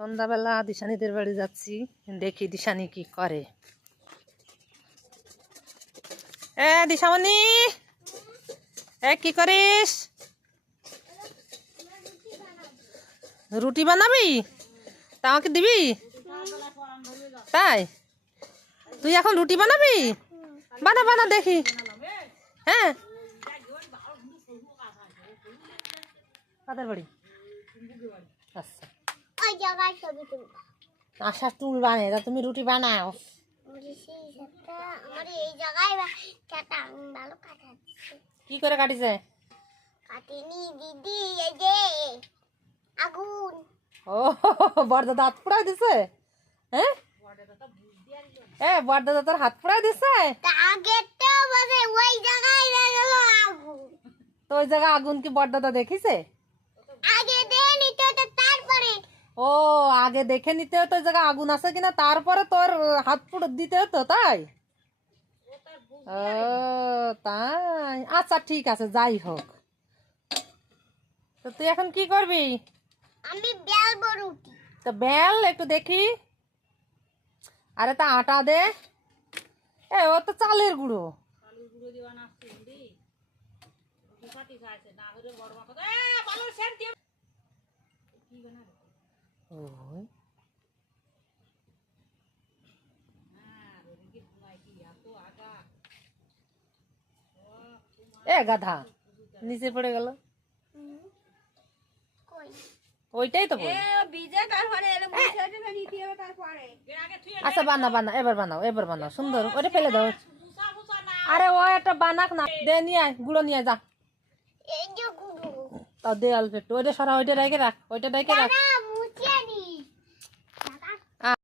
সন্ধ্যাবেলা দিশানিদের বাড়ি যাচ্ছি। দেখি দিশানি কি করে। এ, দিশামণি! এ, কি করিস? রুটি বানাবি? তা আমাকে দিবি? তাই? তুই এখন রুটি বানাবি? বানা বানা, দেখি। হ্যাঁ? কাদের বাড়ি। আচ্ছা। জায়গায় ছবি তুলবা। আশা তা তুমি রুটি বানাও। আমার সেই সাথে আমার এই জায়গায় কাটা ভালো কাটাচ্ছি। কি করে কাটিছে? কাটিনি দিদি এই যে আগুন। ও বড়দা পুড়াই দিছে? হ্যাঁ? এ বড়দা তোর হাত পুড়াই দিছে? তা আগে তো বসে ওই জায়গায় গেল আগুন। তো ওই জায়গায় আগুন কি বড়দাদা দেখিছে? আগে দিয়ে নিতে হতো তারপরে ও আগে দেখে নিতে হতো ওই জায়গায় আগুন আছে কিনা তারপরে তোর হাত পুড়ে দিতে হতো তাই? ও তাই। আচ্ছা ঠিক আছে যাই হোক। তো তুই এখন কি করবি? আমি বেলবো রুটি। তো বেল একটু দেখি। আরে তা আটা দে। এ ও তো চালের গুঁড়ো। ওই। এ গাধা নিচে পড়ে গেল। ওইটাই তো আচ্ছা বানা বানা এবার বানাও এবার বানাও সুন্দর ওটা ফেলে দাও। আরে ও একটা বানাক না দে নিয়ে আয় গুঁড়ো নিয়ে যা। এই যে দে অল্প একটু ওইটা সরা ওইটা রেখে রাখ ওইটা রেখে রাখ।